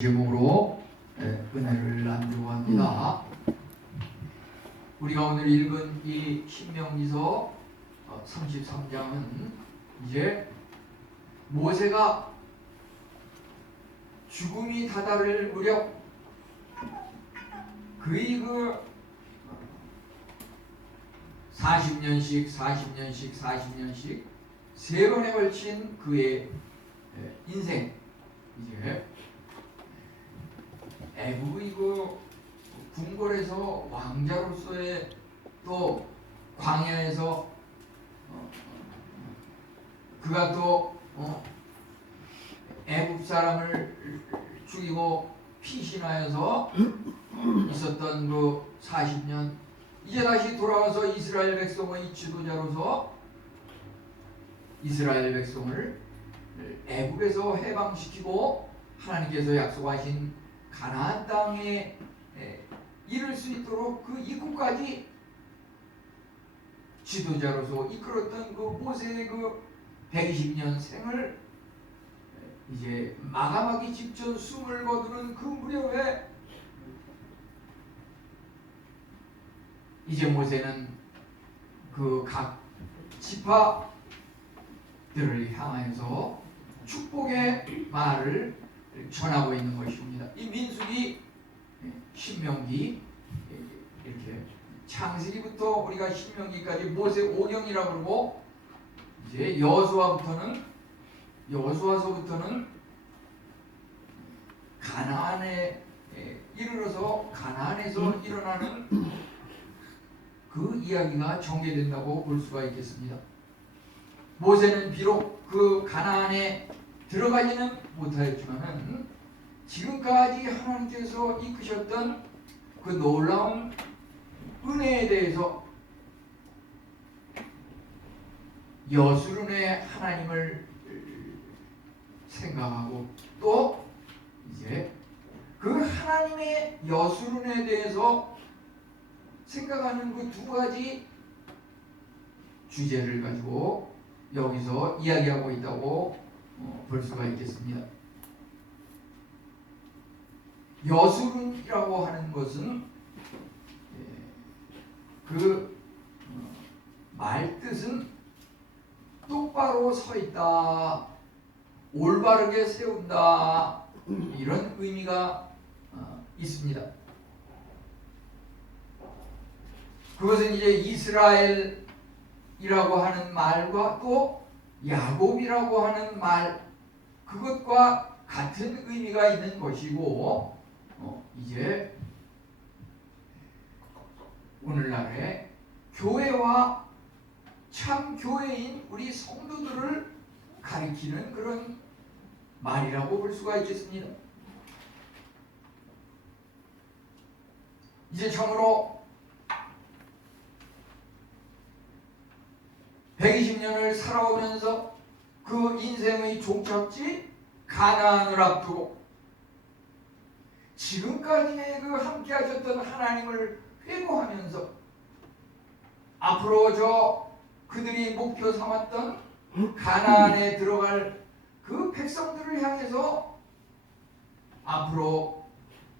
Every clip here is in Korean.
제목으로 은혜를 나누려고 합니다. 우리가 오늘 읽은 이 신명기서 33장은 이제 모세가 죽음이 다다를 무렵 그의 40년씩 세 번에 걸친 그의 인생, 이제 애국의 궁궐에서 왕자로서의, 또 광야에서 그가 또 애국 사람을 죽이고 피신하여서 있었던 그 40년, 이제 다시 돌아와서 이스라엘 백성의 지도자로서 이스라엘 백성을 애국에서 해방시키고 하나님께서 약속하신 가나안 땅에 이를 수 있도록 그 입구까지 지도자로서 이끌었던 그 모세의 그 120년 생을 이제 마감하기 직전 숨을 거두는 그 무렵에 이제 모세는 그 각 지파들을 향하여서 축복의 말을 전하고 있는 것입니다. 이 민수기, 신명기, 이렇게 창세기부터 우리가 신명기까지 모세 오경이라고 그러고, 이제 여호수아서부터는 가나안에 이르러서 가나안에서 일어나는 그 이야기가 전개된다고 볼 수가 있겠습니다. 모세는 비록 그 가나안에 들어가지는 못하였지만은 지금까지 하나님께서 이끄셨던 그 놀라운 은혜에 대해서 여수론의 하나님을 생각하고, 또 이제 그 하나님의 여수론에 대해서 생각하는 그 두 가지 주제를 가지고 여기서 이야기하고 있다고 볼 수가 있겠습니다. 여수론이라고 하는 것은 그 말뜻은 똑바로 서 있다, 올바르게 세운다, 이런 의미가 있습니다. 그것은 이제 이스라엘이라고 하는 말과 또 야곱이라고 하는 말, 그것과 같은 의미가 있는 것이고, 이제 오늘날의 교회와 참 교회인 우리 성도들을 가리키는 그런 말이라고 볼 수가 있겠습니다. 이제 참으로 120년을 살아오면서 그 인생의 종착지 가나안을 앞두고 지금까지의 그 함께 하셨던 하나님을 회고하면서 앞으로 그들이 목표 삼았던 가나안에 들어갈 그 백성들을 향해서 앞으로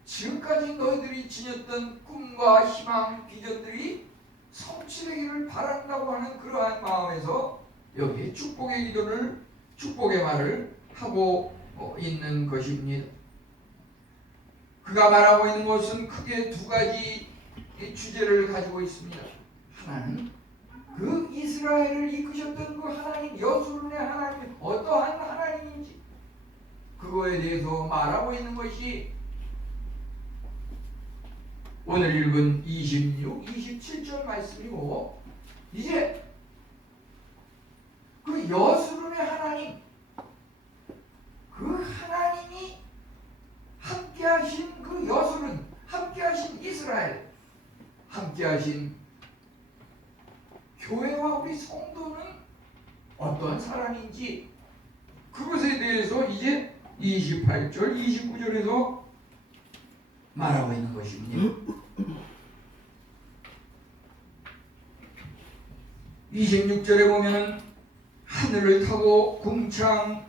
지금까지 너희들이 지녔던 꿈과 희망, 비전들이 성취되기를 바란다고 하는 그러한 마음에서 여기에 축복의 기도를, 축복의 말을 하고 있는 것입니다. 그가 말하고 있는 것은 크게 두 가지 주제를 가지고 있습니다. 하나는 그 이스라엘을 이끄셨던 그 하나님, 여수론의 하나님이 어떠한 하나님인지 그거에 대해서 말하고 있는 것이 오늘 읽은 26, 27절 말씀이고, 이제 그 여수론의 하나님, 그 하나님이 함께하신 그 여수론, 함께하신 이스라엘, 함께하신 교회와 우리 성도는 어떤 사람인지, 그것에 대해서 이제 28절, 29절에서 말하고 있는 것입니다. 26절에 보면은 하늘을 타고 궁창에서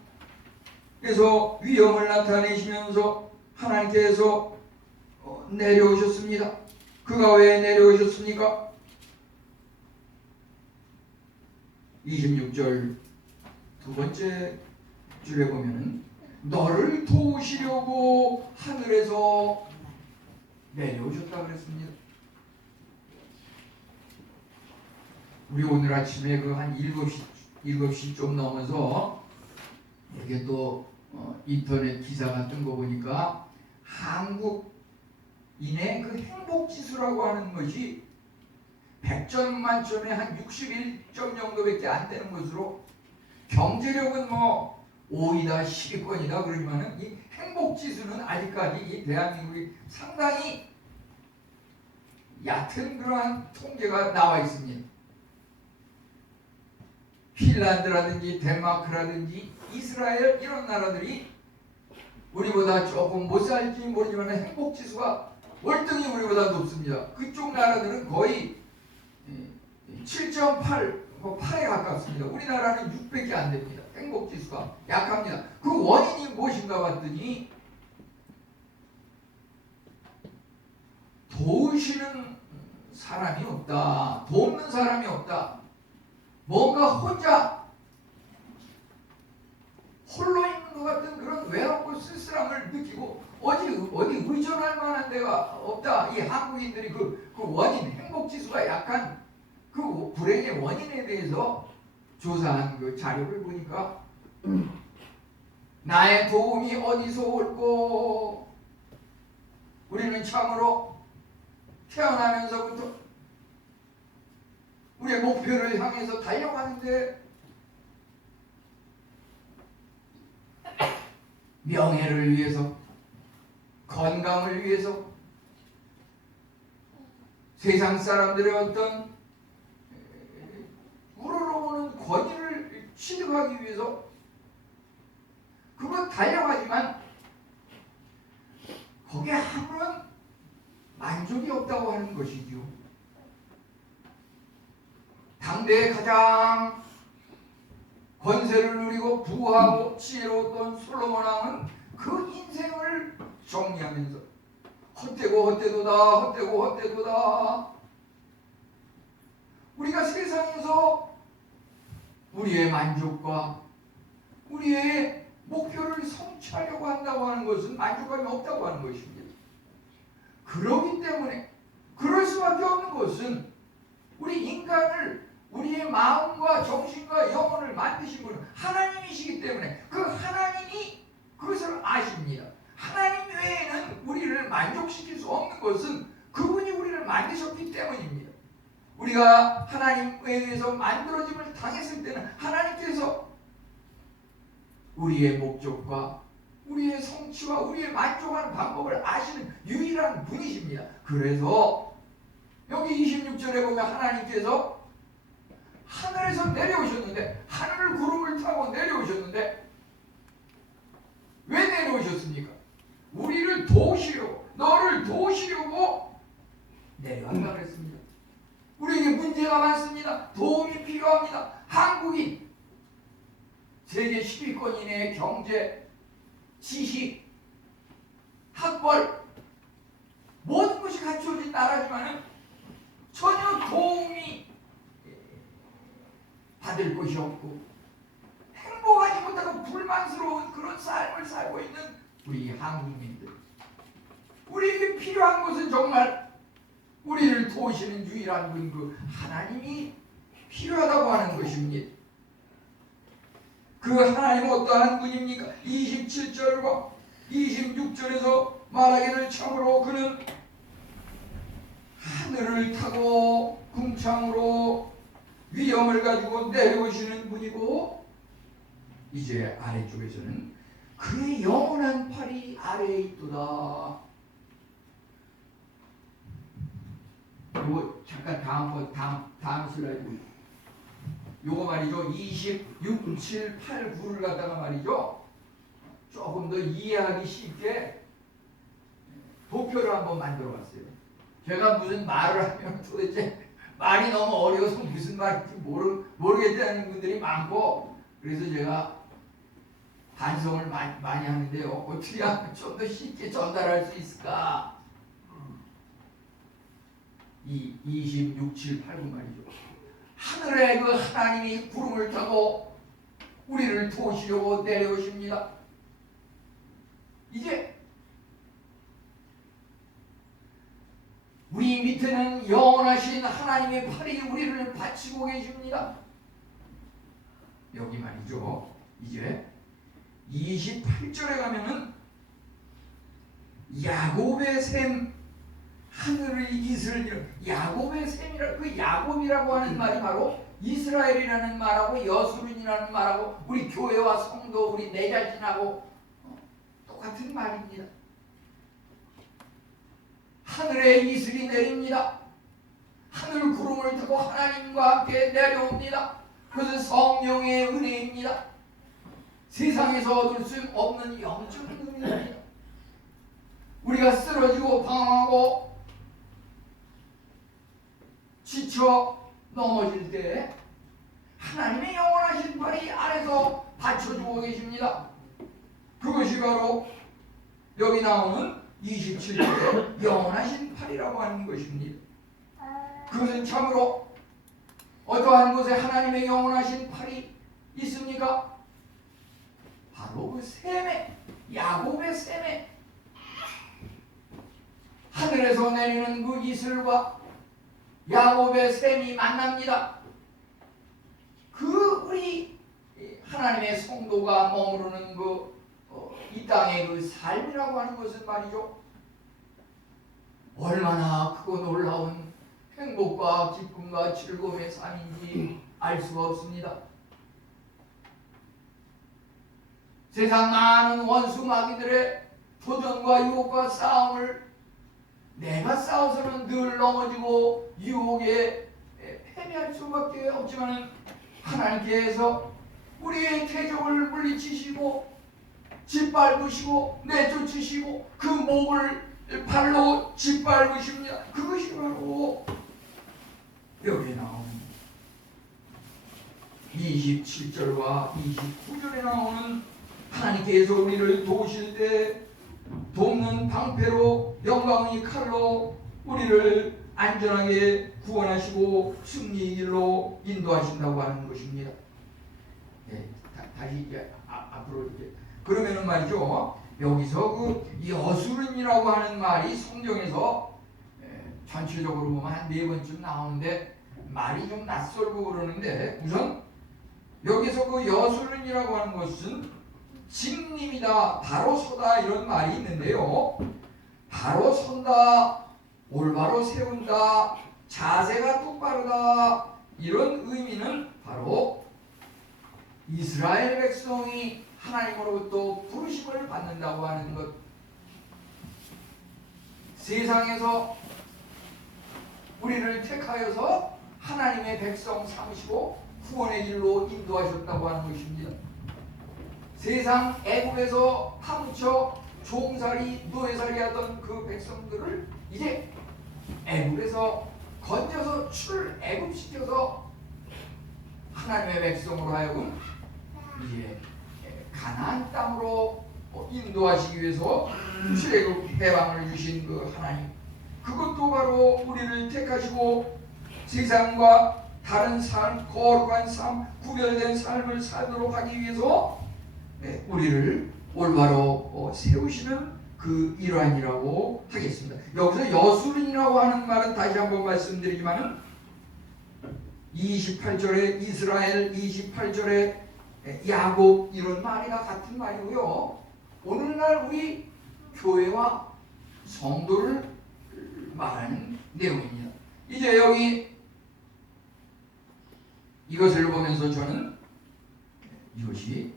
위엄을 나타내시면서 하나님께서 내려오셨습니다. 그가 왜 내려오셨습니까? 26절 두 번째 줄에 보면은 너를 도우시려고 하늘에서 내려오셨다 그랬습니다. 우리 오늘 아침에 그 한 7시 좀 넘어서 이렇게 또 인터넷 기사 같은 거 보니까 한국인의 그 행복지수라고 하는 것이 100점 만점에 한 61점 정도밖에 안 되는 것으로, 경제력은 뭐 5위다 10위권이다 그러지만은 이 행복지수는 아직까지 이 대한민국이 상당히 얕은 그러한 통계가 나와 있습니다. 핀란드라든지 덴마크라든지 이스라엘 이런 나라들이 우리보다 조금 못 살지 모르지만 행복지수가 월등히 우리보다 높습니다. 그쪽 나라들은 거의 7.8, 8에 가깝습니다. 우리나라는 6밖에 안 됩니다. 행복지수가 약합니다. 그 원인이 무엇인가 봤더니 도우시는 사람이 없다. 돕는 사람이 없다. 뭔가 혼자 홀로 있는 것 같은 그런 외롭고 쓸쓸함을 느끼고 어디 의존할 만한 데가 없다. 이 한국인들이 그 원인, 행복지수가 약한 그 불행의 원인에 대해서 조사한 그 자료를 보니까 나의 도움이 어디서 올꼬? 우리는 참으로 태어나면서부터 우리의 목표를 향해서 달려가는데 명예를 위해서, 건강을 위해서, 세상 사람들의 어떤 우러러오는 권위를 취득하기 위해서 그거 달려가지만 거기에 아무런 만족이 없다고 하는 것이죠. 당대에 가장 권세를 누리고 부하고 지혜로웠던 솔로몬 왕은 그 인생을 정리하면서 헛되고 헛되도다, 헛되고 헛되도다. 우리가 세상에서 우리의 만족과 우리의 목표를 성취하려고 한다고 하는 것은 만족감이 없다고 하는 것입니다. 그렇기 때문에 그럴 수밖에 없는 것은 우리 인간을, 우리의 마음과 정신과 영혼을 만드신 분은 하나님이시기 때문에 그 하나님이 그것을 아십니다. 하나님 외에는 우리를 만족시킬 수 없는 것은 그분이 우리를 만드셨기 때문입니다. 우리가 하나님에 의해서 만들어짐을 당했을 때는 하나님께서 우리의 목적과 우리의 성취와 우리의 만족하는 방법을 아시는 유일한 분이십니다. 그래서 여기 26절에 보면 하나님께서 하늘에서 내려오셨는데, 하늘 구름을 타고 내려오셨는데 왜 내려오셨습니까? 우리를 도우시려고, 너를 도우시려고 내려왔다 그랬습니다. 우리에게 문제가 많습니다. 도움이 필요합니다. 한국인 세계 10위권 이내의 경제, 지식, 학벌 모든 것이 갖추어진 나라지만 전혀 도움이 받을 것이 없고 행복하지 못하고 불만스러운 그런 삶을 살고 있는 우리 한국민들, 우리에게 필요한 것은 정말 우리를 도우시는 유일한 분, 그 하나님이 필요하다고 하는 것입니다. 그 하나님은 어떠한 분입니까? 27절과 26절에서 말하기를 참으로 그는 하늘을 타고 궁창으로 위엄을 가지고 내려오시는 분이고, 이제 아래쪽에서는 그의 영원한 팔이 아래에 있도다. 요거 잠깐 다음 슬라이드. 요거 말이죠. 26, 7, 8, 9를 갖다가 말이죠. 조금 더 이해하기 쉽게 도표를 한번 만들어 봤어요. 제가 무슨 말을 하면 도대체 말이 너무 어려워서 무슨 말인지 모르겠다는 분들이 많고, 그래서 제가 반성을 많이 하는데요. 어떻게 하면 좀 더 쉽게 전달할 수 있을까? 이 26, 7, 8분 말이죠. 하늘에 그 하나님이 구름을 타고 우리를 도우시려고 내려오십니다. 이제 우리 밑에는 영원하신 하나님의 팔이 우리를 받치고 계십니다. 여기 말이죠. 이제 28절에 가면은 야곱의 샘 하늘의 이슬, 야곱의 샘이라, 그 야곱이라고 하는 말이 바로 이스라엘이라는 말하고 여수른이라는 말하고 우리 교회와 성도, 우리 내 자신하고 똑같은 말입니다. 하늘에 이슬이 내립니다. 하늘 구름을 타고 하나님과 함께 내려옵니다. 그것은 성령의 은혜입니다. 세상에서 얻을 수 없는 영적인 은혜입니다. 우리가 쓰러지고 방황하고 지쳐 넘어질 때 하나님의 영원하신 팔이 아래서 받쳐주고 계십니다. 그것이 바로 여기 나오는 27절에 영원하신 팔이라고 하는 것입니다. 그것은 참으로 어떠한 곳에 하나님의 영원하신 팔이 있습니까? 바로 그 샘에, 야곱의 샘에 하늘에서 내리는 그 이슬과 야곱의 샘이 만납니다. 그 우리 하나님의 성도가 머무르는 이 땅의 그 삶이라고 하는 것은 말이죠. 얼마나 크고 놀라운 행복과 기쁨과 즐거움의 삶인지 알 수가 없습니다. 세상 많은 원수 마귀들의 도전과 유혹과 싸움을 내가 싸워서는 늘 넘어지고 유혹에 패배할 수밖에 없지만 하나님께서 우리의 태적을 물리치시고 짓밟으시고 내쫓으시고 그 목을 발로 짓밟으십니다. 그것이 바로 여기에 나오는 27절과 29절에 나오는 하나님께서 우리를 도우실 때 돕는 방패로 영광의 칼로 우리를 안전하게 구원하시고 승리의 길로 인도하신다고 하는 것입니다. 다시 이제 앞으로 이제 그러면은 말이죠. 여기서 그 여수른이라고 하는 말이 성경에서 전체적으로 보면 한 4번쯤 나오는데 말이 좀 낯설고 그러는데 우선 여기서 그 여수른이라고 하는 것은 직림이다, 바로 서다 이런 말이 있는데요. 바로 선다, 올바로 세운다, 자세가 똑바르다 이런 의미는 바로 이스라엘 백성이 하나님으로부터 부르심을 받는다고 하는 것, 세상에서 우리를 택하여서 하나님의 백성 삼으시고 구원의 길로 인도하셨다고 하는 것입니다. 세상 애국에서 파묻혀 종살이 노예살이 하던 그 백성들을 이제 애국에서 건져서 출애굽시켜서 하나님의 백성으로 하여금 이제 가나안 땅으로 인도하시기 위해서 출애굽 해방을 주신 그 하나님, 그것도 바로 우리를 택하시고 세상과 다른 삶, 거룩한 삶, 구별된 삶을 살도록 하기 위해서 우리를 올바로 세우시는 그 일환이라고 하겠습니다. 여기서 여수른이라고 하는 말은 다시 한번 말씀드리지만은 28절에 이스라엘, 28절에 야곱 이런 말이나 같은 말이고요. 오늘날 우리 교회와 성도를 말하는 내용입니다. 이제 여기 이것을 보면서 저는 이것이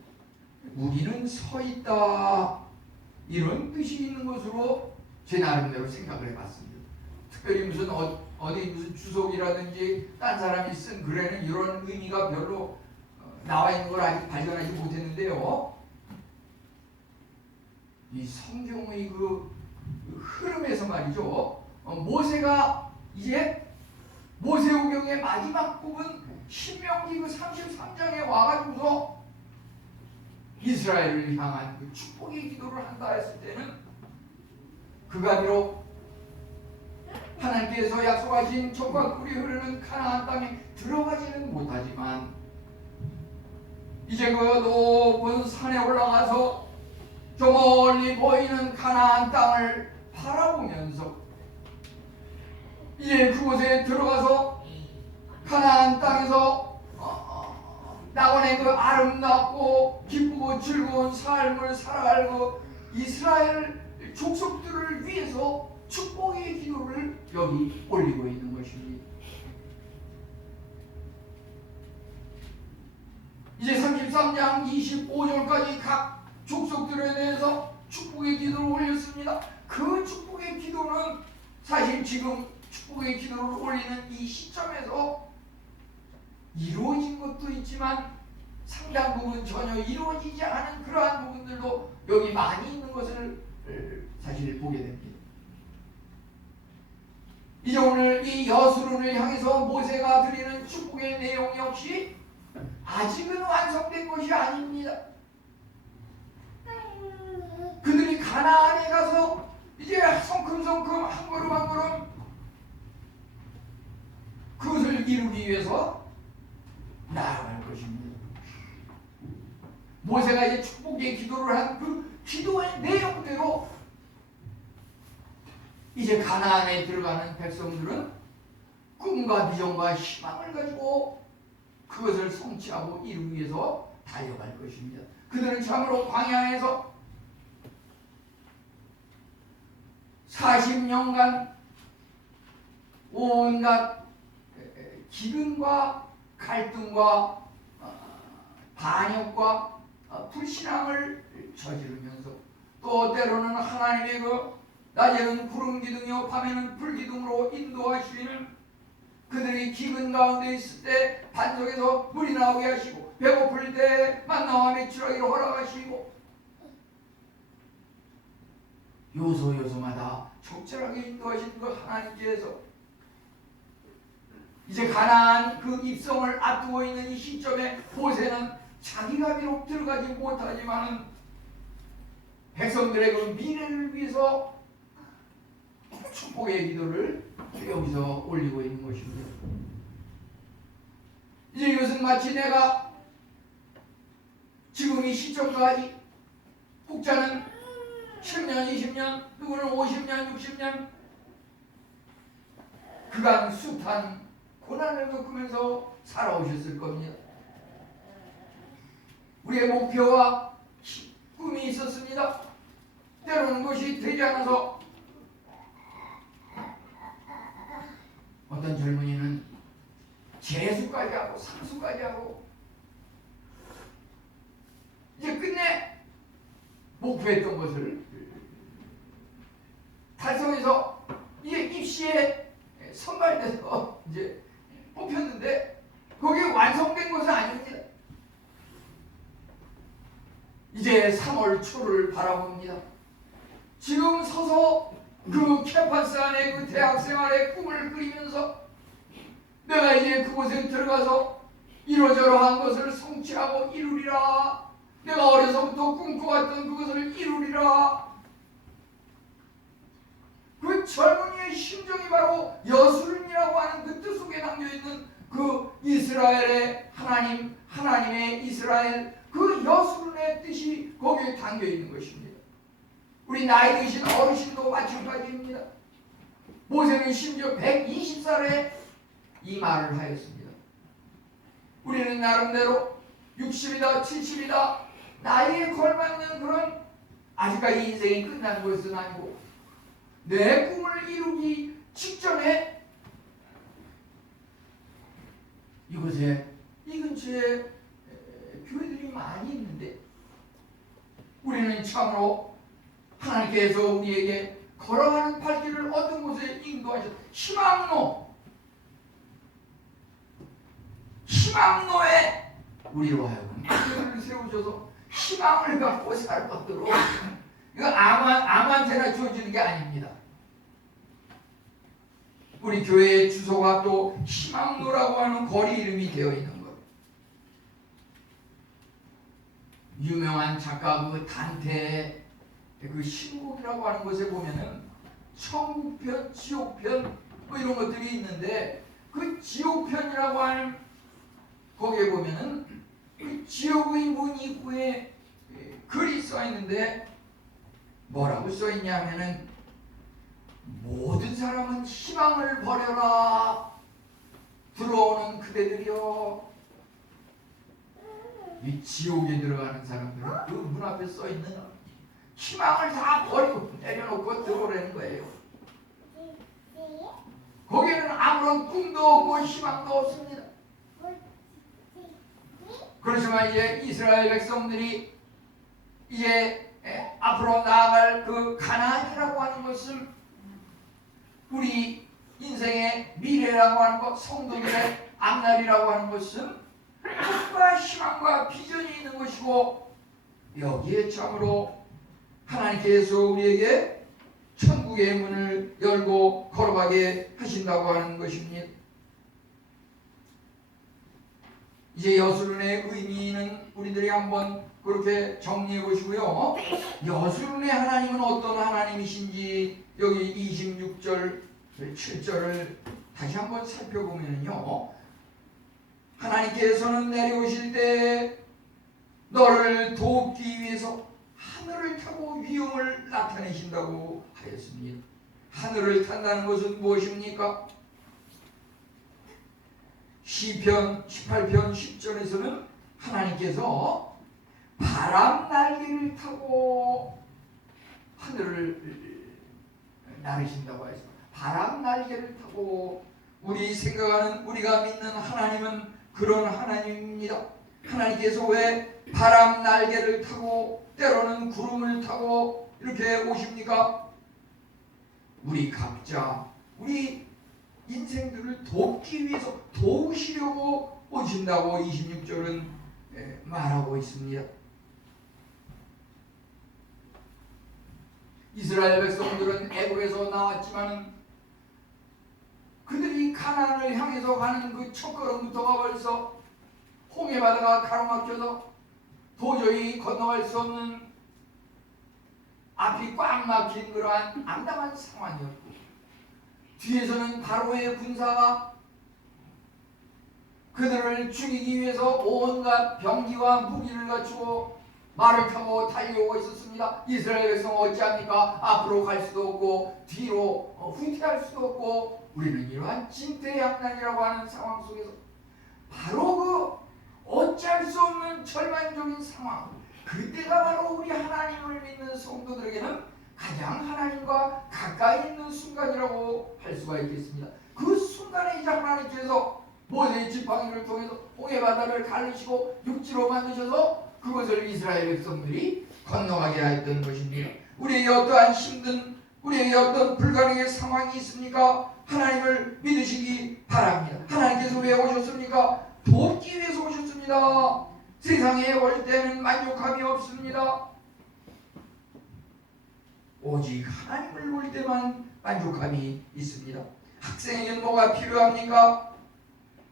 우리는 서 있다 이런 뜻이 있는 것으로 제 나름대로 생각을 해봤습니다. 특별히 무슨 어디 무슨 주석이라든지 딴 사람이 쓴 글에는 이런 의미가 별로 나와 있는 걸 아직 발견하지 못했는데요. 이 성경의 그 흐름에서 말이죠. 모세가 이제 모세오경의 마지막 부분 신명기 그 33장에 와가지고서 이스라엘을 향한 그 축복의 기도를 한다 했을 때는 그가 비록 하나님께서 약속하신 젖과 꿀이 흐르는 가나안 땅에 들어가지는 못하지만 이제 그 높은 산에 올라가서 저 멀리 보이는 가나안 땅을 바라보면서 이제 그곳에 들어가서 가나안 땅에서 나원의 그 아름답고 기쁘고 즐거운 삶을 살아갈 그 이스라엘 족속들을 위해서 축복의 기도를 여기 올리고 있는 것입니다. 이제 33장 25절까지 각 족속들에 대해서 축복의 기도를 올렸습니다. 그 축복의 기도는 사실 지금 축복의 기도를 올리는 이 시점에서 이루어진 것도 있지만 상당 부분 전혀 이루어지지 않은 그러한 부분들도 여기 많이 있는 것을 사실 보게 됩니다. 이제 오늘 이 여수론을 향해서 모세가 드리는 축복의 내용 역시 아직은 완성된 것이 아닙니다. 그들이 가나안에 가서 이제 성큼성큼 한 걸음 한 걸음 그것을 이루기 위해서 나아갈 것입니다. 모세가 이제 축복의 기도를 한 그 기도의 내용대로 이제 가나안에 들어가는 백성들은 꿈과 비전과 희망을 가지고 그것을 성취하고 이루기 위해서 달려갈 것입니다. 그들은 참으로 광야에서 40년간 온갖 기근과 갈등과 반역과 불신앙을 저지르면서 또 때로는 하나님의 그 낮에는 구름 기둥이요 밤에는 불 기둥으로 인도하시는 그들이 기근 가운데 있을 때 반석에서 물이 나오게 하시고 배고플 때 만나와 메추라기를 허락하시고 요소요소마다 적절하게 인도하시는 그 하나님께서 이제 가나안 그 입성을 앞두고 있는 이 시점에 모세는 자기가 비록 들어가지 못하지만은 백성들의 그 미래를 위해서 축복의 기도를 여기서 올리고 있는 것입니다. 이제 이것은 마치 내가 지금 이 시점까지 혹자는 10년, 20년, 누구는 50년, 60년 그간 숱한 고난을 겪으면서 살아오셨을 겁니다. 우리의 목표와 꿈이 있었습니다. 때로는 그것이 되지 않아서 어떤 젊은이는 재수까지 하고 상수까지 하고 이제 끝내 목표했던 것을 달성해서 이제 입시에 선발돼서 이제 뽑혔는데 거기에 완성된 것은 아닙니다. 이제 3월 초를 바라봅니다. 지금 서서 그 캠퍼스 안에 그 대학생활의 꿈을 그리면서 내가 이제 그곳에 들어가서 이러저러한 것을 성취하고 이루리라. 내가 어려서부터 꿈꿔왔던 그것을 이루리라. 그 젊은이의 심정이 바로 여수론이라고 하는 그 뜻 속에 담겨있는 그 이스라엘의 하나님의 이스라엘 그 여수론의 뜻이 거기에 담겨있는 것입니다. 우리 나이 드신 어르신도 마찬가지입니다. 모세는 심지어 120살에 이 말을 하였습니다. 우리는 나름대로 60이다 70이다 나이에 걸맞는 그런 아직까지 인생이 끝난 것은 아니고 내 꿈을 이루기 직전에 이곳에 이 근처에 교회들이 많이 있는데 우리는 참으로 하나님께서 우리에게 걸어가는 발길을 어떤 곳에 인도하셔서 희망로에 우리로 하여금 교회를 세우셔서 희망을 갖고 살 것으로 이거 아무한테나 주어지는 게 아닙니다. 우리 교회의 주소가 또 희망로라고 하는 거리 이름이 되어 있는 것. 유명한 작가 그 단테의 그 신곡이라고 하는 것에 보면은 천국편, 지옥편 뭐 이런 것들이 있는데 그 지옥편이라고 하는 거기에 보면은 그 지옥의 문 입구에 글이 써 있는데 뭐라고 써 있냐 하면은 모든 사람은 희망을 버려라 들어오는 그대들이여. 이 지옥에 들어가는 사람들은 그 문 앞에 써 있는 희망을 다 버리고 내려놓고 들어오라는 거예요. 거기에는 아무런 꿈도 없고 희망도 없습니다. 그렇지만 이제 이스라엘 백성들이 이제 앞으로 나아갈 그 가나안이라고 하는 것은 우리 인생의 미래라고 하는 것, 성도들의 앞날이라고 하는 것은 꿈과 희망과 비전이 있는 것이고 여기에 참으로 하나님께서 우리에게 천국의 문을 열고 걸어가게 하신다고 하는 것입니다. 이제 여수론의 의미는 우리들이 한번 그렇게 정리해 보시고요. 여수론의 하나님은 어떤 하나님이신지 여기 26절 7절을 다시 한번 살펴보면요, 하나님께서는 내려오실 때 너를 돕기 위해서 하늘을 타고 위엄을 나타내신다고 하였습니다. 하늘을 탄다는 것은 무엇입니까? 시편 18편 10절에서는 하나님께서 바람 날개를 타고 하늘을 나르신다고 하였습니다. 바람 날개를 타고 우리 생각하는 우리가 믿는 하나님은 그런 하나님입니다. 하나님께서 왜 바람 날개를 타고 때로는 구름을 타고 이렇게 오십니까? 우리 각자 우리 인생들을 돕기 위해서 도우시려고 오신다고 26절은 말하고 있습니다. 이스라엘 백성들은 애굽에서 나왔지만 그들이 가나안을 향해서 가는 그 첫걸음부터가 벌써 홍해바다가 가로막혀서 도저히 건너갈 수 없는 앞이 꽉 막힌 그러한 암담한 상황이었고, 뒤에서는 바로의 군사가 그들을 죽이기 위해서 온갖 병기와 무기를 갖추고 말을 타고 달려오고 있었습니다. 이스라엘 백성은 어찌합니까? 앞으로 갈 수도 없고 뒤로 후퇴할 수도 없고, 우리는 이러한 진퇴양난이라고 하는 상황 속에서 바로 그 어찌할 수 없는 절망적인 상황, 그때가 바로 우리 하나님을 믿는 성도들에게는 가장 하나님과 가까이 있는 순간이라고 할 수가 있겠습니다. 그 순간에 이제 하나님께서 모세의 지팡이를 통해서 홍해바다를 가르시고 육지로 만드셔서 그것을 이스라엘 백성들이 건너가게 하였던 것입니다. 우리에게 어떠한 힘든, 우리에게 어떤 불가능의 상황이 있습니까? 하나님을 믿으시기 바랍니다. 하나님께서 왜 오셨습니까? 돕기 위해서 오셨습니다. 세상에 올 때는 만족함이 없습니다. 오직 하나님을 볼 때만 만족함이 있습니다. 학생에게는 뭐가 필요합니까?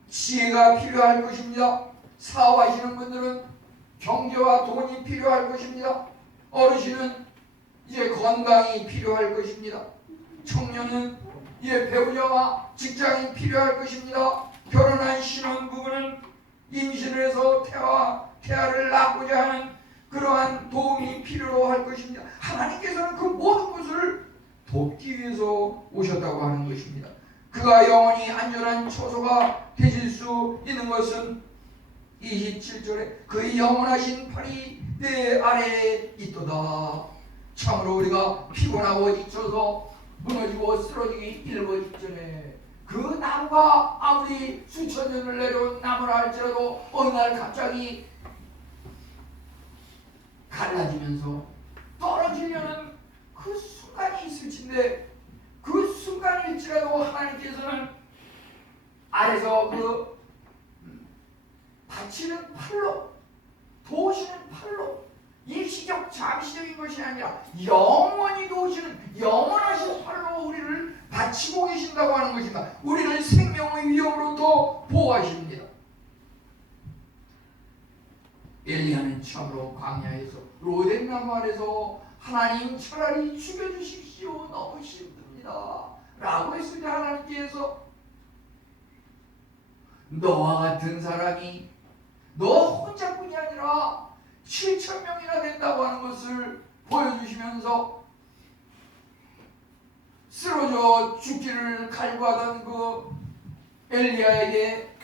지혜가 필요할 것입니다. 사업하시는 분들은 경제와 돈이 필요할 것입니다. 어르신은 이제 건강이 필요할 것입니다. 청년은 이제 배우자와 직장이 필요할 것입니다. 결혼한 신혼부부는 임신을 해서 태아를 낳고자 하는 그러한 도움이 필요로 할 것입니다. 하나님께서는 그 모든 것을 돕기 위해서 오셨다고 하는 것입니다. 그가 영원히 안전한 처소가 되실 수 있는 것은 27절에 그의 영원하신 팔이 내 아래에 있도다. 참으로 우리가 피곤하고 지쳐서 무너지고 쓰러지기 일보 직전에 그 나무가 아무리 수천 년을 내려온 나무라 할지라도 어느 날 갑자기 갈라지면서 떨어지려는 그 순간이 있을진데, 그 순간일지라도 하나님께서는 아래서 그 다치는 팔로, 도우시는 팔로, 일시적 잠시적인 것이 아니라 영원히 도우시는 영원하신 팔로 우리를 받치고 계신다고 하는 것입니다. 우리를 생명의 위험으로부터 보호하십니다. 엘리야는 참으로 광야에서 로뎀나무 아래서 하나님 차라리 죽여주십시오. 너무 힘듭니다. 라고 했을 때 하나님께서 너와 같은 사람이 너 혼자뿐이 아니라 7,000명이나 된다고 하는 것을 보여주시면서 쓰러져 죽기를 갈구하던 그 엘리야에게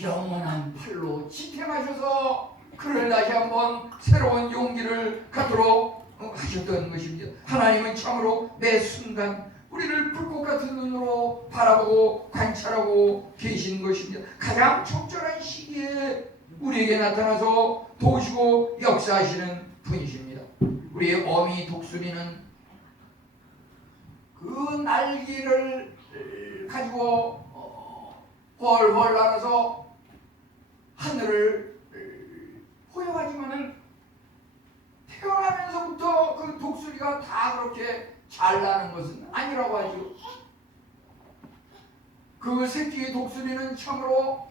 영원한 팔로 지탱하셔서 그를 다시 한번 새로운 용기를 갖도록 하셨던 것입니다. 하나님은 참으로 매 순간 우리를 불꽃 같은 눈으로 바라보고 관찰하고 계신 것입니다. 가장 적절한 시기에 우리에게 나타나서 도우시고 역사하시는 분이십니다. 우리의 어미 독수리는 그 날개를 가지고 훨훨 날아서 하늘을 호영하지만은 태어나면서부터 그 독수리가 다 그렇게 잘 나는 것은 아니라고 하죠. 그 새끼 독수리는 참으로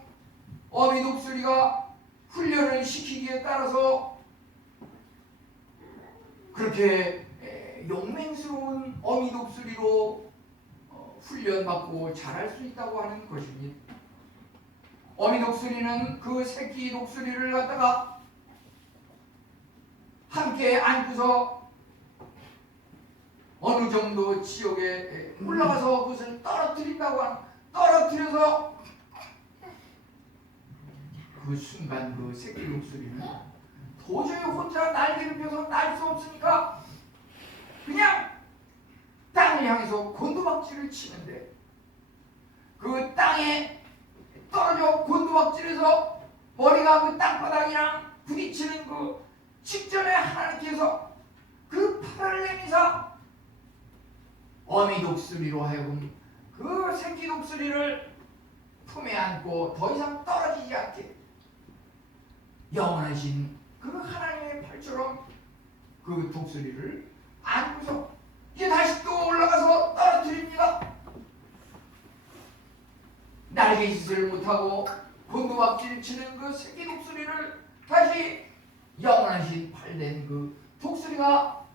어미 독수리가 훈련을 시키기에 따라서 그렇게 용맹스러운 어미 독수리로 훈련받고 자랄 수 있다고 하는 것입니다. 어미 독수리는 그 새끼 독수리를 갖다가 함께 안고서 어느 정도 지역에 올라가서 그것을 떨어뜨린다고 하는, 떨어뜨려서 그 순간 그 새끼 독수리는 도저히 혼자 날개를 펴서 날 수 없으니까 그냥 땅을 향해서 곤두박질을 치는데 그 땅에 떨어져 곤두박질해서 머리가 그 땅바닥이랑 부딪히는 그 직전에 하나님께서 그 팔을 내미사 어미 독수리로 하여금 그 새끼 독수리를 품에 안고 더 이상 떨어지지 않게 영원하신 그 하나님의 팔처럼 그 독수리를 안고서 이제 다시 또 올라가서 떨어뜨립니다. 날개짓을 못하고 곤두박질 치는 그 새끼 독수리를 다시 영원하신 팔된 그 독수리가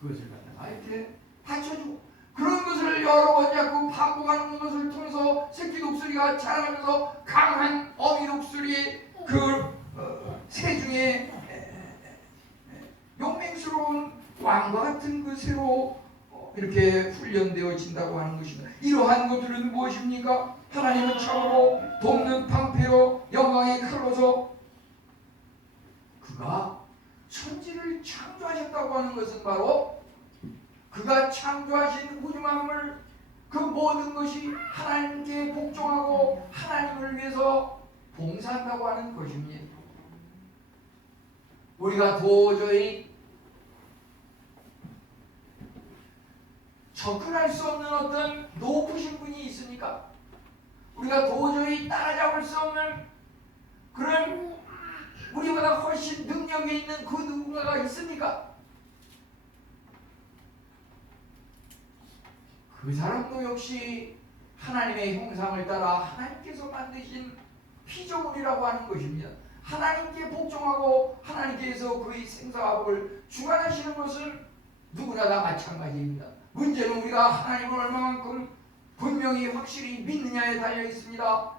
그것을 갖다가 이렇게 받쳐주고, 그런 것을 여러 번 자꾸 반복하는 것을 통해서 새끼 독수리가 자라면서 강한 어미 독수리 그 새 중에 용맹스러운 왕과 같은 그 새로 이렇게 훈련되어진다고 하는 것입니다. 이러한 것들은 무엇입니까? 하나님은 참으로 돕는 방패요 영광의 칼로서 그가 천지를 창조하셨다고 하는 것은 바로 그가 창조하신 우주 만물 그 모든 것이 하나님께 복종하고 하나님을 위해서 봉사한다고 하는 것입니다. 우리가 도저히 접근할 수 없는 어떤 높으신 분이 있으니까, 우리가 도저히 따라잡을 수 없는 그런 우리보다 훨씬 능력이 있는 그 누군가가 있습니까? 그 사람도 역시 하나님의 형상을 따라 하나님께서 만드신 피조물이라고 하는 것입니다. 하나님께 복종하고 하나님께서 그의 생사화복을 주관하시는 것은 누구나 다 마찬가지입니다. 문제는 우리가 하나님을 얼마만큼 분명히 확실히 믿느냐에 달려 있습니다.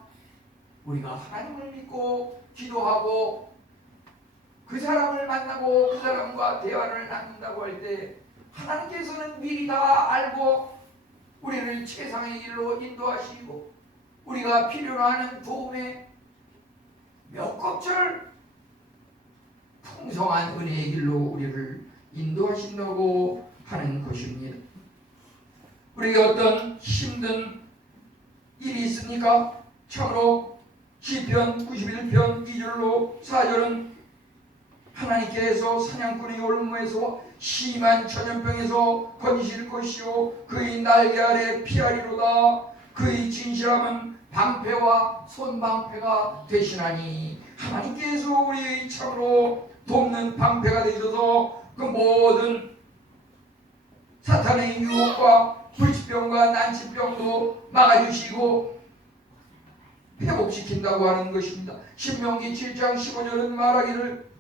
우리가 하나님을 믿고 기도하고 그 사람을 만나고 그 사람과 대화를 나눈다고 할 때 하나님께서는 미리 다 알고 우리를 최상의 길로 인도하시고 우리가 필요로 하는 도움에 몇 곱절 풍성한 은혜의 길로 우리를 인도하신다고 하는 것입니다. 우리에게 어떤 힘든 일이 있습니까? 참으로 시편 91편 2절로 4절은 하나님께서 사냥꾼의 올무에서 심한 전염병에서 건지실 것이요 그의 날개 아래 피하리로다. 그의 진실함은 방패와 손방패가 되시나니 하나님께서 우리의 참으로 돕는 방패가 되셔서 그 모든 사탄의 유혹과 불치병과 난치병도 막아주시고 회복시킨다고 하는 것입니다. 신명기 7장 15절은 말하기를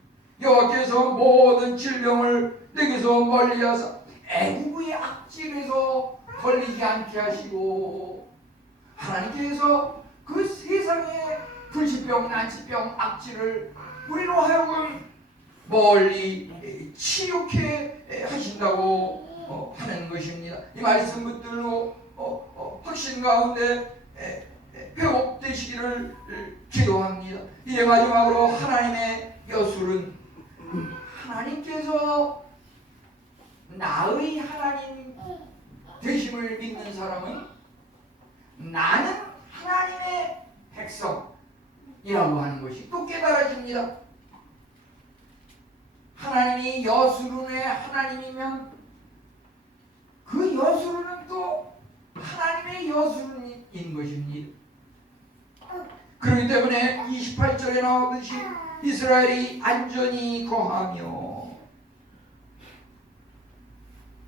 여호와께서 모든 질병을 내게서 멀리하사 애국의 악질에서 걸리지 않게 하시고, 하나님께서 그 세상의 불치병, 난치병, 악질을 우리로 하여금 멀리 치유케 하신다고 하는 것입니다. 이 말씀 붙들고 확신 가운데 회복되시기를 기도합니다. 이제 마지막으로 하나님의 여술은, 하나님께서 나의 하나님 되심을 믿는 사람은 나는 하나님의 백성이라고 하는 것이 또 깨달아집니다. 하나님이 여수론의 하나님이면 그 여수론은 또 하나님의 여수론인 것입니다. 그렇기 때문에 28절에 나오듯이 이스라엘이 안전히 거하며,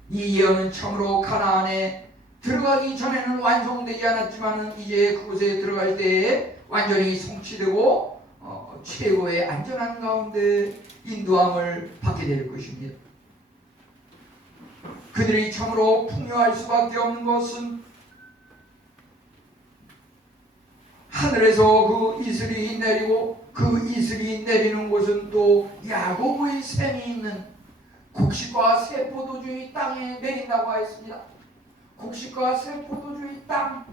이 예언은 참으로 가나안에 들어가기 전에는 완성되지 않았지만 이제 그곳에 들어갈 때에 완전히 성취되고 최고의 안전한 가운데 인도함을 받게 될 것입니다. 그들이 참으로 풍요할 수밖에 없는 것은 하늘에서 그 이슬이 내리고, 그 이슬이 내리는 곳은 또 야곱의 샘이 있는 곡식과 새 포도주의 땅에 내린다고 하였습니다. 곡식과 새 포도주의 땅,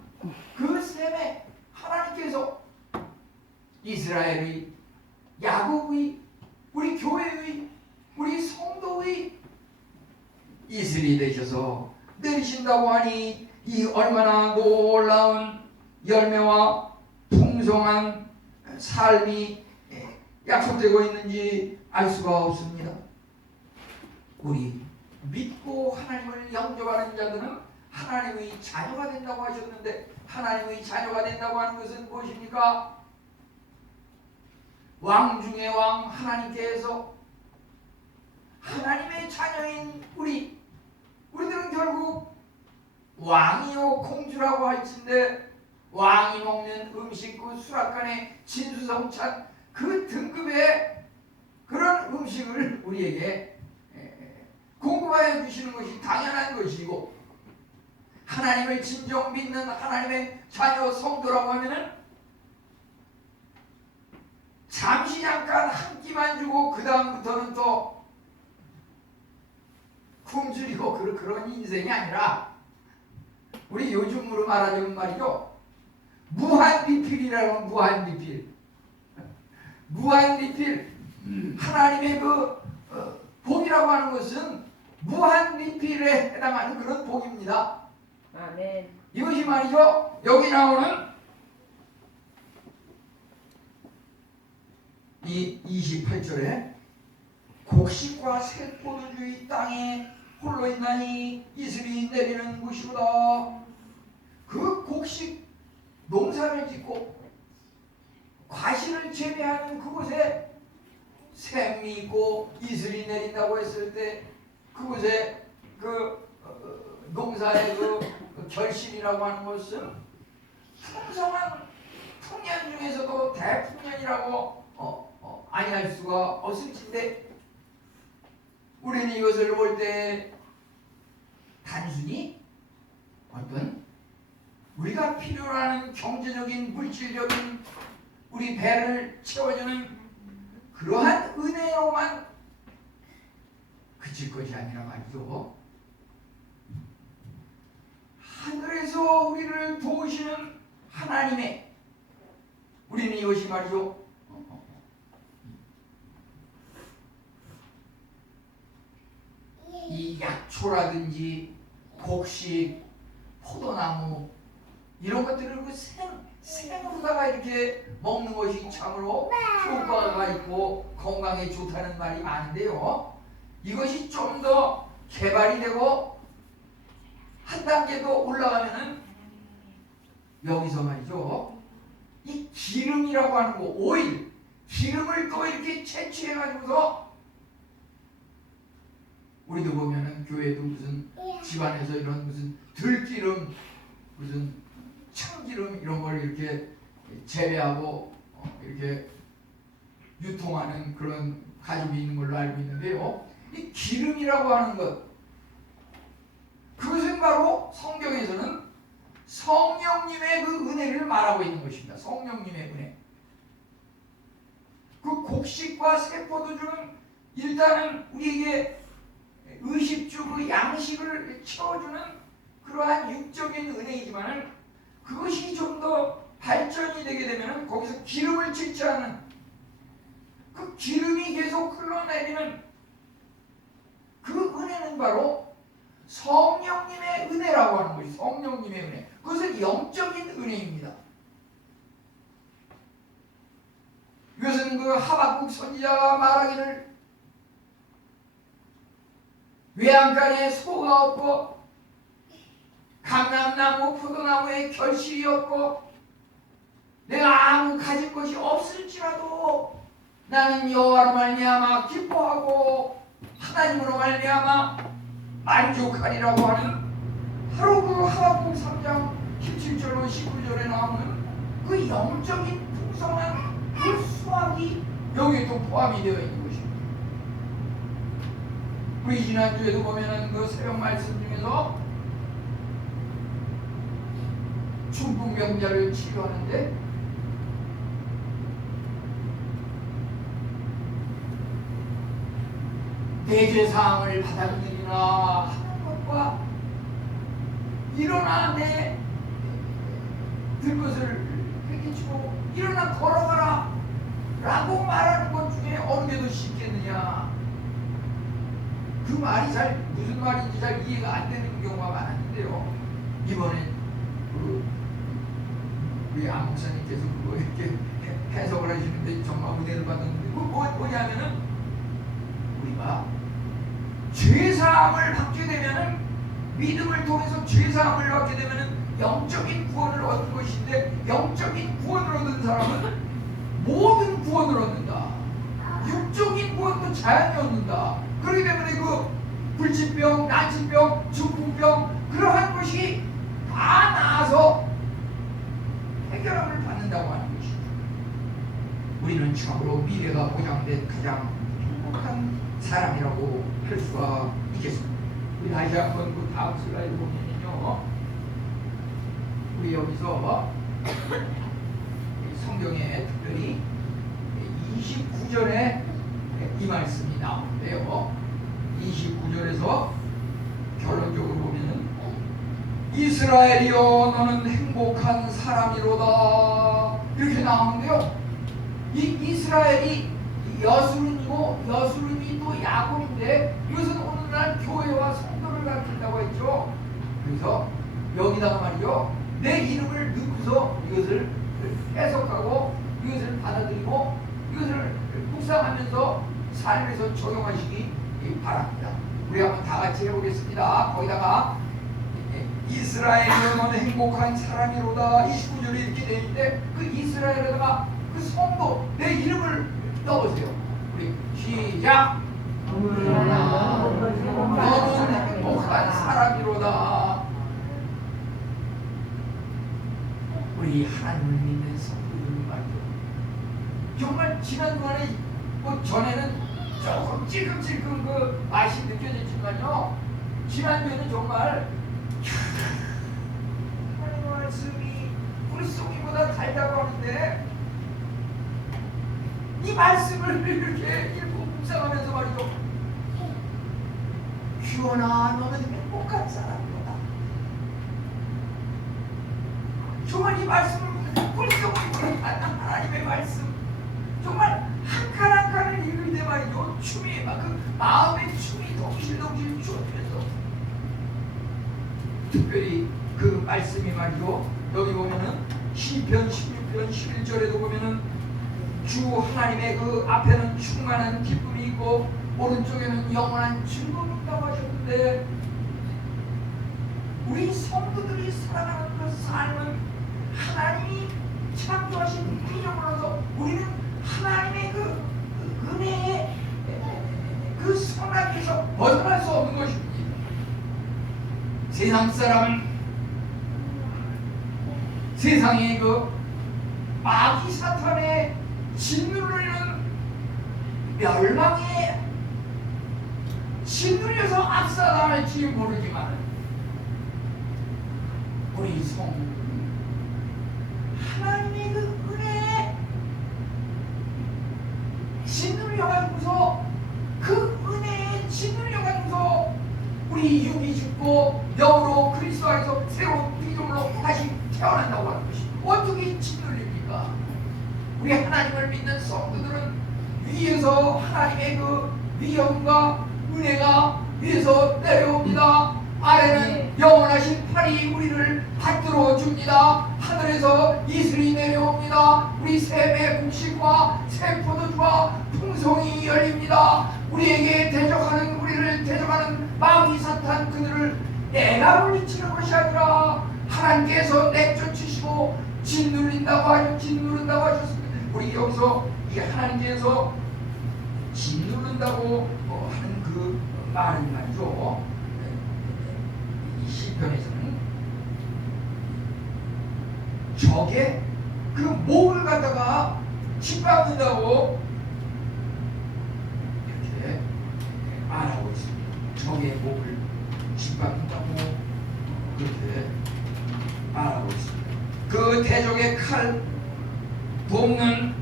그 샘에 하나님께서 이스라엘의, 야곱의, 우리 교회의, 우리 성도의 이슬이 되셔서 내리신다고 하니 이 얼마나 놀라운 열매와 풍성한 삶이 약속되고 있는지 알 수가 없습니다. 우리 믿고 하나님을 영접하는 자들은 하나님의 자녀가 된다고 하셨는데, 하나님의 자녀가 된다고 하는 것은 무엇입니까? 왕 중의 왕 하나님께서 하나님의 자녀인 우리들은 결국 왕이요 공주라고 할진데, 왕이 먹는 음식, 그 수락관에 진수성찬 그 등급의 그런 음식을 우리에게 공급하여 주시는 것이 당연한 것이고, 하나님을 진정 믿는 하나님의 자녀 성도라고 하면은 잠시 잠깐 한 끼만 주고 그 다음부터는 또 굶주리고 그런 인생이 아니라, 우리 요즘으로 말하자면 말이죠, 무한 리필이라는, 무한 리필, 무한 리필. 하나님의 그 복이라고 하는 것은 무한 리필에 해당하는 그런 복입니다. 아멘. 이것이 말이죠, 여기 나오는 이 28절에 곡식과 새 포도주의 땅에 홀로 있나니 이슬이 내리는 곳이로다. 그 곡식 농사를 짓고 과실을 재배하는 그곳에 샘이 있고 이슬이 내린다고 했을 때, 그곳에 그 농사의 그 결실이라고 하는 것은 풍성한 풍년 중에서도 대풍년이라고 아니할 수가 없을 텐데, 우리는 이것을 볼 때 단순히 어떤 우리가 필요로 하는 경제적인, 물질적인 우리 배를 채워주는 그러한 은혜로만 그칠 것이 아니라 말이죠, 하늘에서 우리를 도우시는 하나님의, 우리는 이것이 말이죠, 이 약초라든지 곡식, 포도나무 이런 것들을 그 생으로다가 이렇게 먹는 것이 참으로 효과가 있고 건강에 좋다는 말이 많은데요, 이것이 좀 더 개발이 되고 한 단계 더 올라가면은 여기서 말이죠, 이 기름이라고 하는 거, 오일, 기름을 또 이렇게 채취해가지고서, 우리도 보면은 교회도 무슨 집안에서 이런 무슨 들기름, 무슨 참기름 이런 걸 이렇게 재배하고 이렇게 유통하는 그런 가죽이 있는 걸로 알고 있는데요. 이 기름이라고 하는 것, 그것은 바로 성경에서는 성령님의 그 은혜를 말하고 있는 것입니다. 성령님의 은혜. 그 곡식과 세포도 주는, 일단은 우리에게 의식주 그 양식을 채워주는 그러한 육적인 은혜이지만, 그것이 좀 더 발전이 되게 되면 거기서 기름을 채취하는, 그 기름이 계속 흘러내리는 그 은혜는 바로 성령님의 은혜라고 하는 것이, 성령님의 은혜. 그것은 영적인 은혜입니다. 이것은 그 하박국 선지자가 말하기를, 외양간에 소가 없고 감람나무 포도나무에 결실이 없고 내가 아무 가질 것이 없을지라도 나는 여호와로 말미암아 기뻐하고 하나님으로 말미암아 만족하리라고 하는, 바로 그 하박국 3장 17절로 19절에 나오는 그 영적인 풍성한 그 수확이 여기에 또 포함이 되어 있는 것입니다. 우리 지난주에도 보면은 그 새벽 말씀 중에서 중풍병자를 치료하는데 내 죄사함을 받아들이나 하는 것과 일어나 내 들 것을 회개치고 일어나 걸어가라 라고 말하는 것 중에 어느 게 더 쉽겠느냐. 그 말이 무슨 말인지 잘 이해가 안 되는 경우가 많았는데요. 이번에 우리 안 목사님께서 그거 이렇게 해석을 하시는데 정말 은혜를 받았는데, 그거 뭐냐면은 우리가 죄사함을 받게 되면은, 믿음을 통해서 죄사함을 받게 되면은 영적인 구원을 얻는 것인데, 영적인 구원을 얻는 사람은 모든 구원을 얻는다. 육적인 구원도 자연히 얻는다. 그렇기 때문에 그 불치병, 난치병, 중풍병 그러한 것이 다 나아서 해결함을 받는다고 하는 것이죠. 우리는 참으로 미래가 보장된 가장 행복한 사람이라고 할 수가 있겠습니다. 우리 다시 한번 그 다음 슬라이드 보면요, 우리 여기서 성경에 특별히 29절에 이 말씀이 나오는데요. 29절에서 결론적으로 보면은 이스라엘이여 너는 행복한 사람이로다 이렇게 나오는데요. 이 이스라엘이 여수론이고 여수론이 또 야곱인데, 이것은 오늘날 교회와 성도를 가르친다고 했죠. 그래서 여기다가 말이죠, 내 이름을 넣고서 이것을 해석하고 이것을 받아들이고 이것을 묵상하면서 삶에서 적용하시기 바랍니다. 우리 한번 다 같이 해보겠습니다. 거기다가 이스라엘이여 너는 행복한 사람이로다 29절에 이렇게 되어 있는데, 그 이스라엘에다가 그 성도 내 이름을 넣으세요. 우리 시작. 너는 행복한 사람이로다. 우리 하나님을 믿는 성도들 말이죠. 정말 지난번에 전에는 조금 찔끔찔끔 그 맛이 느껴졌지만요, 지난주에는 정말 하나님의 말씀이 꿀송이보다 달다고 하는데, 이 말씀을 이렇게 읽고 묵상하면서 말이죠, 규원아 너는 행복한 사람이다. 정말 이 말씀을 꿀송이보다 달는 하나님의 말씀, 정말 한 칸 한 칸을 읽을 때 말이죠, 춤이 막 그 마음의 춤이 덩실덩실 추어지면서, 특별히 그 말씀이 말이죠, 여기 보면은 시편 16편 11절에도 보면은 주 하나님의 그 앞에는 충만한 기쁨이 있고 오른쪽에는 영원한 즐거움이 있다고 하셨는데, 우리 성도들이 살아가는 그 삶은 하나님이 창조하신 기념으로서 우리는 하나님의 그 은혜의 그 선악에서 벗어날 수 없는 것입니다. 세상 사람은 세상의 그 마귀 사탄의 짓누르는 멸망에 짓눌려서 압사당할지 모르지만 우리 성도는 하나님의 그 은혜에 짓눌려가지고서 그 은혜에 짓눌려가지고서 우리 육이 죽고 영으로 그리스도 안에서 새로운 피조물로 다시 태어난다고 하는 것이 어떻게 짓눌립니까? 우리 하나님을 믿는 성도들은 위에서 하나님의 그 위엄과 은혜가 위에서 내려옵니다. 아래는 영원하신 팔이 우리를 받들어 줍니다. 하늘에서 이슬이 내려옵니다. 우리 샘의 곡식과 새 포도주와 풍성이 열립니다. 우리에게 대적하는 우리를 대적하는 마귀 사탄 그들을 내가 물리치는 것이 아니라 하나님께서 내쫓으시고 짓누른다고 하셨습니다. 우리 여기서 이 하나님께서 짓누른다고 하는 그 말은 말이죠. 이 시편에서는 적의 그 목을 갖다가 짓밟는다고 이렇게 말하고 있습니다. 적의 목을 짓밟는다고 그렇게 말하고 있습니다. 그 대적의 칼 돕는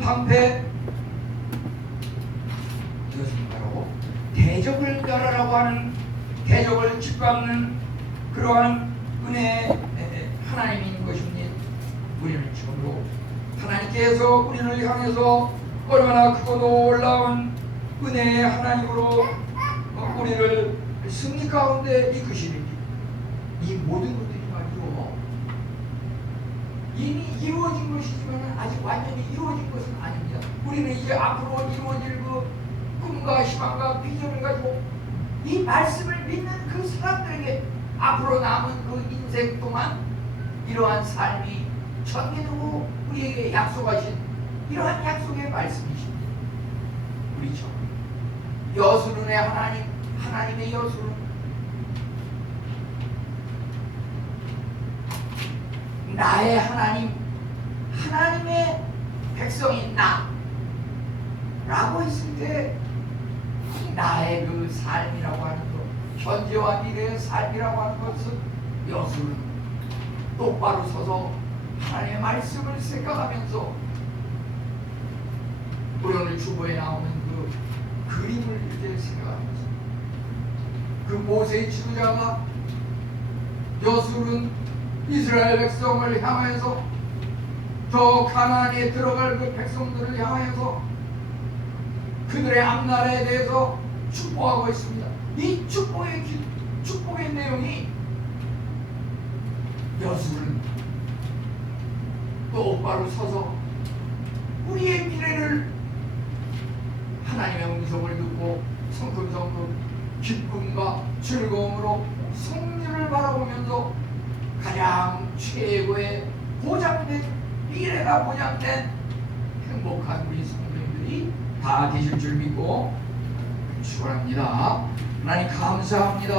방패, 이것은 바로 대적을 멸하라고 하는, 대적을 짓밟는 그러한 은혜의 하나님인 것입니다. 우리는 지금도 하나님께서 우리를 향해서 얼마나 크고 놀라운 은혜의 하나님으로 우리를 승리 가운데 이끄시는지, 이 모든 것들이 말이죠, 이미 이루어진 것이지만 아직 완전히 이루어진 것은 아닙니다. 우리는 이제 앞으로 이루어질 그 꿈과 희망과 비전을 가지고 이 말씀을 믿는 그 사람들에게 앞으로 남은 그 인생 동안 이러한 삶이 전개되고 우리에게 약속하신 이러한 약속의 말씀이십니다. 우리죠. 여수론의 하나님의 여수론, 나의 하나님의 백성인 나라고 했을 때 나의 그 삶이라고 하는 것, 현재와 미래의 삶이라고 하는 것은 여수론 똑바로 서서 하나님의 말씀을 생각하면서 우리 오늘 주보에 나오는 그 그림을 이제 생각하면서 그 모세의 지도자가 여수론 이스라엘 백성을 향하여서 저 가나안에 들어갈 그 백성들을 향하여서 그들의 앞나라에 대해서 축복하고 있습니다. 이 축복의 내용이 여수는 똑바로 서서 우리의 미래를 하나님의 음성을 듣고 성큼성큼 기쁨과 즐거움으로 성리를 바라보면서 가장 최고의 보장된 미래가 보장된 행복한 우리 성도님들이 다 되실 줄 믿고 축원합니다. 하나님 감사합니다.